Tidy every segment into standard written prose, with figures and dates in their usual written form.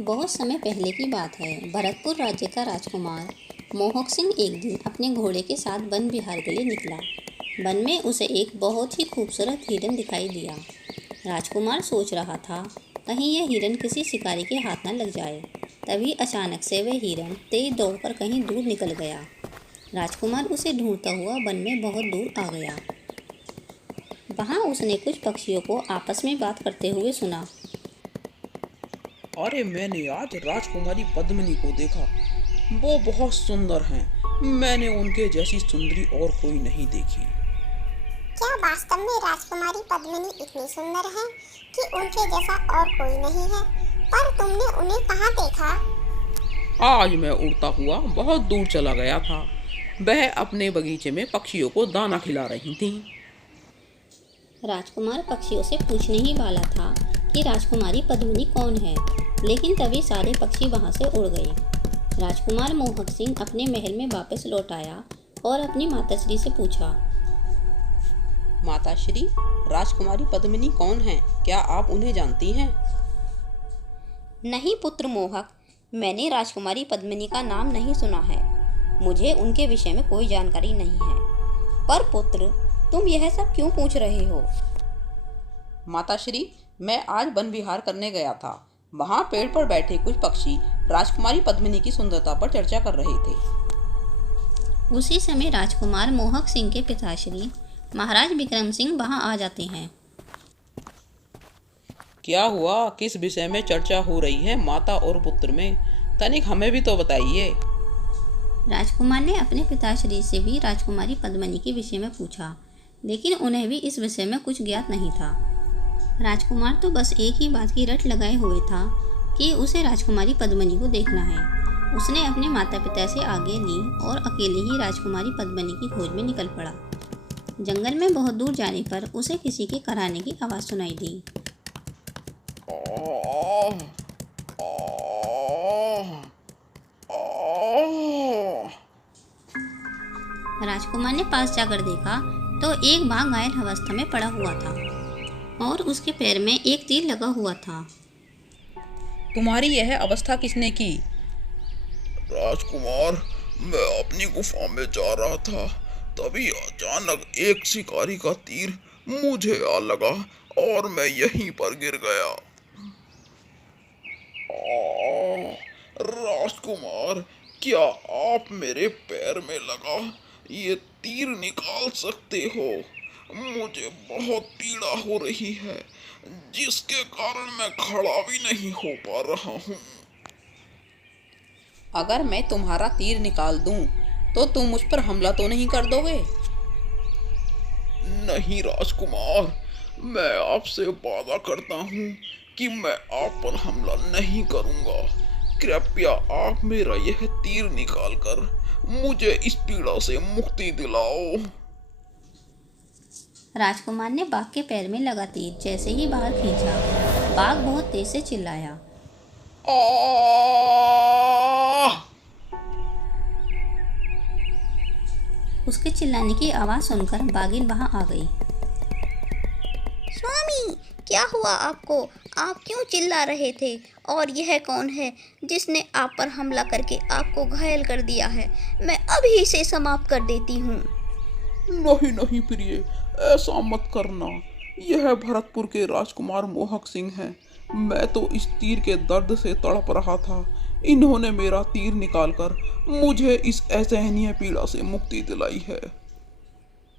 बहुत समय पहले की बात है। भरतपुर राज्य का राजकुमार मोहक सिंह एक दिन अपने घोड़े के साथ वन विहार के लिए निकला। वन में उसे एक बहुत ही खूबसूरत हिरन दिखाई दिया। राजकुमार सोच रहा था, कहीं यह हिरन किसी शिकारी के हाथ न लग जाए। तभी अचानक से वह हिरन तेज दौड़कर कहीं दूर निकल गया। राजकुमार उसे ढूंढता हुआ वन में बहुत दूर आ गया। वहाँ उसने कुछ पक्षियों को आपस में बात करते हुए सुना। अरे मैंने आज राजकुमारी पद्मिनी को देखा। वो बहुत सुंदर हैं। मैंने उनके जैसी सुंदरी और कोई नहीं देखी। क्या वास्तव में राजकुमारी पद्मिनी इतनी सुंदर हैं कि उनके जैसा और कोई नहीं है? पर तुमने उन्हें कहाँ देखा? आज मैं उड़ता हुआ बहुत दूर चला गया था। वह अपने बगीचे में पक्षियों को दाना खिला रही थीं। राजकुमार पक्षियों से पूछने ही वाला था कि राजकुमारी पद्मिनी कौन है, लेकिन तभी सारे पक्षी वहां से उड़ गए। राजकुमार मोहक सिंह अपने महल में वापस लौट आया और अपनी माताश्री से पूछा। माताश्री, राजकुमारी पद्मिनी कौन है? क्या आप उन्हें जानती हैं? नहीं पुत्र मोहक, मैंने राजकुमारी पद्मिनी का नाम नहीं सुना है। मुझे उनके विषय में कोई जानकारी नहीं है। पर पुत्र, तुम यह सब क्यों पूछ रहे हो? माताश्री, मैं आज वन विहार करने गया था। वहाँ पेड़ पर बैठे कुछ पक्षी राजकुमारी पद्मिनी की सुंदरता पर चर्चा कर रहे थे। उसी समय राजकुमार मोहक सिंह के पिताश्री महाराज विक्रम सिंह वहां आ जाते हैं। क्या हुआ? किस विषय में चर्चा हो रही है माता और पुत्र में? तनिक हमें भी तो बताइए। राजकुमार ने अपने पिताश्री से भी राजकुमारी पद्मिनी के विषय में पूछा, लेकिन उन्हें भी इस विषय में कुछ ज्ञात नहीं था। राजकुमार तो बस एक ही बात की रट लगाए हुए था कि उसे राजकुमारी पद्मिनी को देखना है। उसने अपने माता पिता से आज्ञा ली और अकेले ही राजकुमारी पद्मिनी की खोज में निकल पड़ा। जंगल में बहुत दूर जाने पर उसे किसी के कराने की आवाज़ सुनाई दी। राजकुमार ने पास जाकर देखा तो एक बाघ घायल अवस्था में पड़ा हुआ था और उसके पैर में एक तीर लगा हुआ था। तुम्हारी यह अवस्था किसने की? राजकुमार, मैं अपनी गुफा में जा रहा था, तभी अचानक एक शिकारी का तीर मुझे आ लगा और मैं यहीं पर गिर गया। राजकुमार, क्या आप मेरे पैर में लगा ये तीर निकाल सकते हो? मुझे बहुत पीड़ा हो रही है, जिसके कारण मैं खड़ा भी नहीं हो पा रहा हूँ। अगर मैं तुम्हारा तीर निकाल दूं, तो तुम मुझ पर हमला तो नहीं कर दोगे? नहीं राजकुमार, मैं आपसे वादा करता हूँ कि मैं आप पर हमला नहीं करूँगा। कृपया आप मेरा यह तीर निकालकर मुझे इस पीड़ा से मुक्ति दिलाओ। राजकुमार ने बाघ के पैर में लगा तीर जैसे ही बाहर खींचा, बाघ बहुत तेज से चिल्लाया। उसके चिल्लाने की आवाज़ सुनकर बाघिन वहां आ गई। स्वामी, क्या हुआ आपको? आप क्यों चिल्ला रहे थे? और यह कौन है जिसने आप पर हमला करके आपको घायल कर दिया है? मैं अभी इसे समाप्त कर देती हूँ। नहीं नहीं प्रिय, ऐसा मत करना। यह भरतपुर के राजकुमार मोहक सिंह हैं। मैं तो इस तीर के दर्द से तड़प रहा था। इन्होंने मेरा तीर निकालकर मुझे इस असहनीय पीड़ा से मुक्ति दिलाई है।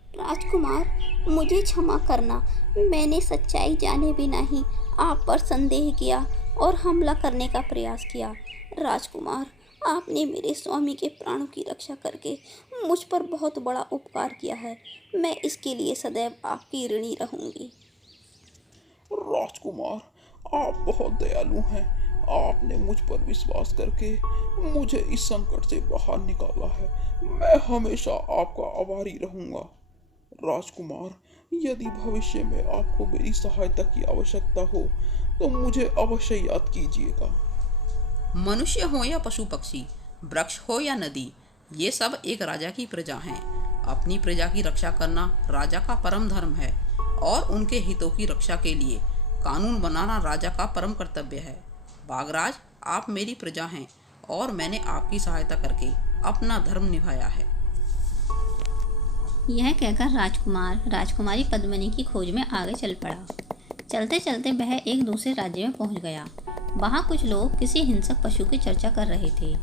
राजकुमार, मुझे क्षमा करना। मैंने सच्चाई जाने बिना ही आप पर संदेह किया और हमला करने का प्रयास किया। राजकुमार, आपने मेरे स्वामी के प्राणों की रक्षा करके मुझ पर बहुत बड़ा उपकार किया है। मैं इसके लिए सदैव आपकी ऋणी रहूंगी। राजकुमार, आप बहुत दयालु हैं। आपने मुझ पर विश्वास करके मुझे इस संकट से बाहर निकाला है। मैं हमेशा आपका आभारी रहूंगा। राजकुमार, यदि भविष्य में आपको मेरी सहायता की आवश्यकता हो तो मुझे अवश्य याद कीजिएगा। मनुष्य हो या पशु पक्षी, वृक्ष हो या नदी, ये सब एक राजा की प्रजा हैं। अपनी प्रजा की रक्षा करना राजा का परम धर्म है और उनके हितों की रक्षा के लिए कानून बनाना राजा का परम कर्तव्य है। बाघराज, आप मेरी प्रजा हैं और मैंने आपकी सहायता करके अपना धर्म निभाया है। यह कहकर राजकुमार राजकुमारी पद्मिनी की खोज में आगे चल पड़ा। चलते चलते वह एक दूसरे राज्य में पहुंच गया। वहां कुछ लोग किसी हिंसक पशु की चर्चा कर रहे थे।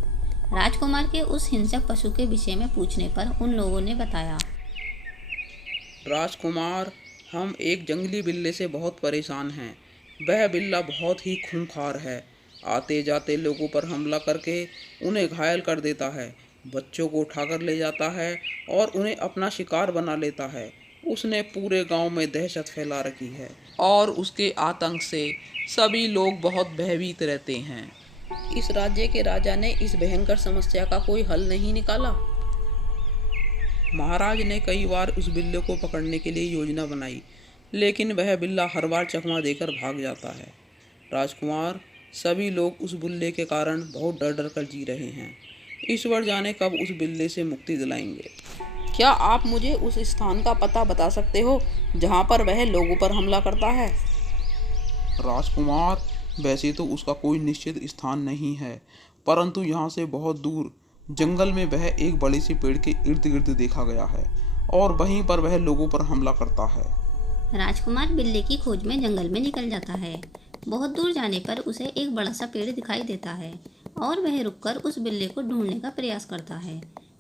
राजकुमार के उस हिंसक पशु के विषय में पूछने पर उन लोगों ने बताया, राजकुमार, हम एक जंगली बिल्ले से बहुत परेशान हैं। वह बिल्ला बहुत ही खूंखार है। आते जाते लोगों पर हमला करके उन्हें घायल कर देता है, बच्चों को उठाकर ले जाता है और उन्हें अपना शिकार बना लेता है। उसने पूरे गांव में दहशत फैला रखी है और उसके आतंक से सभी लोग बहुत भयभीत रहते हैं। इस राज्य के राजा ने इस भयंकर समस्या का कोई हल नहीं निकाला। महाराज ने कई बार उस बिल्ले को पकड़ने के लिए योजना बनाई, लेकिन वह बिल्ला हर बार चकमा देकर भाग जाता है। राजकुमार, सभी लोग उस बिल्ले के कारण बहुत डर डर कर जी रहे हैं। ईश्वर जाने कब उस बिल्ले से मुक्ति दिलाएंगे। क्या आप मुझे उस स्थान का पता बता सकते हो जहाँ पर वह लोगों पर हमला करता है? राजकुमार, वैसे तो उसका कोई निश्चित स्थान नहीं है, परंतु यहाँ से बहुत दूर जंगल में वह एक बड़े से पेड़ के इर्द गिर्द देखा गया है और वहीं पर वह लोगों पर हमला करता है। राजकुमार बिल्ले की खोज में जंगल में निकल जाता है। बहुत दूर जाने पर उसे एक बड़ा सा पेड़ दिखाई देता है और वह रुककर उस बिल्ले को ढूंढने का प्रयास करता है।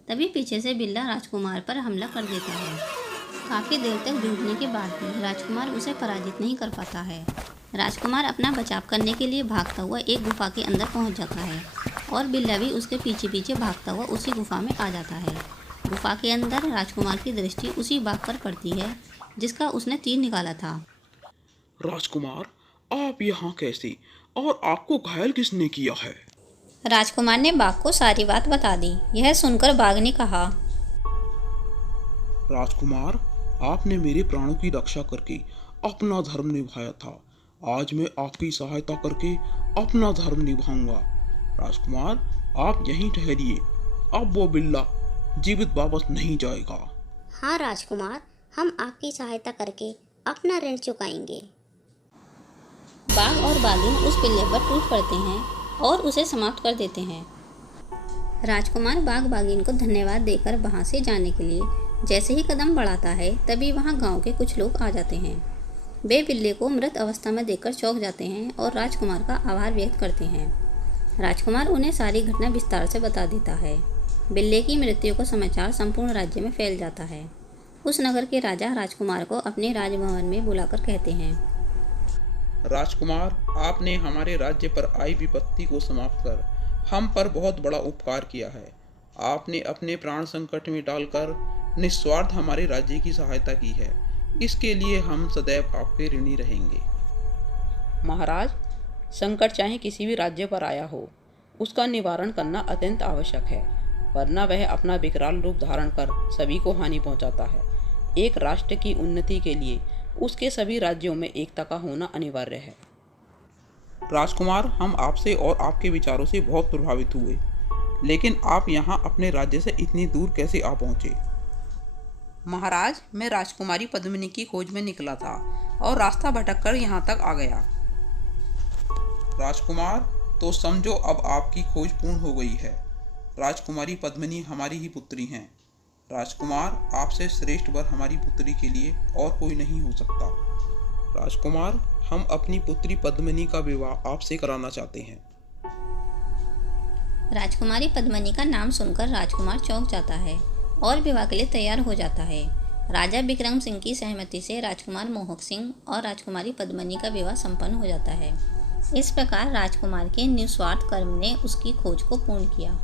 तभी पीछे से बिल्ला राजकुमार पर हमला कर देता है। काफ़ी देर तक जूझने के बाद भी राजकुमार उसे पराजित नहीं कर पाता है। राजकुमार अपना बचाव करने के लिए भागता हुआ एक गुफा के अंदर पहुंच जाता है और बिल्ला भी उसके पीछे पीछे भागता हुआ उसी गुफा में आ जाता है। गुफा के अंदर राजकुमार की दृष्टि उसी बाघ पर पड़ती है जिसका उसने तीर निकाला था। राजकुमार, आप यहाँ कैसे और आपको घायल किसने किया है? राजकुमार ने बाघ को सारी बात बता दी। यह सुनकर बाघ ने कहा, राजकुमार, आपने मेरे प्राणों की रक्षा करके अपना धर्म निभाया था। आज मैं आपकी सहायता करके अपना धर्म निभाऊंगा। राजकुमार, आप यहीं ठहरिए। अब वो बिल्ला जीवित वापस नहीं जाएगा। हाँ राजकुमार, हम आपकी सहायता करके अपना ऋण चुकाएंगे। बाघ और बाघिन उस बिल्ले पर टूट पड़ते हैं और उसे समाप्त कर देते हैं। राजकुमार बाघ बाघिन को धन्यवाद देकर वहां से जाने के लिए जैसे ही कदम बढ़ाता है तभी वहां गांव के कुछ लोग आ जाते हैं। वे बिल्ले को मृत अवस्था में देखकर चौंक जाते हैं और राजकुमार का आभार व्यक्त करते हैं। राजकुमार उन्हें सारी घटना विस्तार से बता देता है। बिल्ले की मृत्यु का समाचार संपूर्ण राज्य में फैल जाता है। उस नगर के राजा राजकुमार को अपने राजभवन में बुलाकर कहते हैं, राजकुमार, आपने हमारे राज्य पर आई विपत्ति को समाप्त कर हम पर बहुत बड़ा उपकार किया है। आपने अपने प्राण संकट में डालकर निस्वार्थ हमारे राज्य की सहायता की है। इसके लिए हम सदैव आपके ऋणी रहेंगे। महाराज, संकट चाहे किसी भी राज्य पर आया हो, उसका निवारण करना अत्यंत आवश्यक है, वरना वह अपना विकराल रूप धारण कर सभी को हानि पहुंचाता है। एक राष्ट्र की उन्नति के लिए उसके सभी राज्यों में एकता का होना अनिवार्य है। राजकुमार, हम आपसे और आपके विचारों से बहुत प्रभावित हुए, लेकिन आप यहाँ अपने राज्य से इतनी दूर कैसे आ पहुँचे? महाराज, मैं राजकुमारी पद्मिनी की खोज में निकला था और रास्ता भटककर यहाँ तक आ गया। राजकुमार, तो समझो अब आपकी खोज पूर्ण हो गई है। राजकुमारी पद्मिनी हमारी ही पुत्री हैं। राजकुमार, आपसे श्रेष्ठ वर हमारी पुत्री के लिए और कोई नहीं हो सकता। राजकुमार, हम अपनी पुत्री पद्मिनी का विवाह आपसे कराना चाहते हैं। राजकुमारी पद्मिनी का नाम सुनकर राजकुमार चौंक जाता है और विवाह के लिए तैयार हो जाता है। राजा विक्रम सिंह की सहमति से राजकुमार मोहक सिंह और राजकुमारी पद्मिनी का विवाह संपन्न हो जाता है। इस प्रकार राजकुमार के निस्वार्थ कर्म ने उसकी खोज को पूर्ण किया।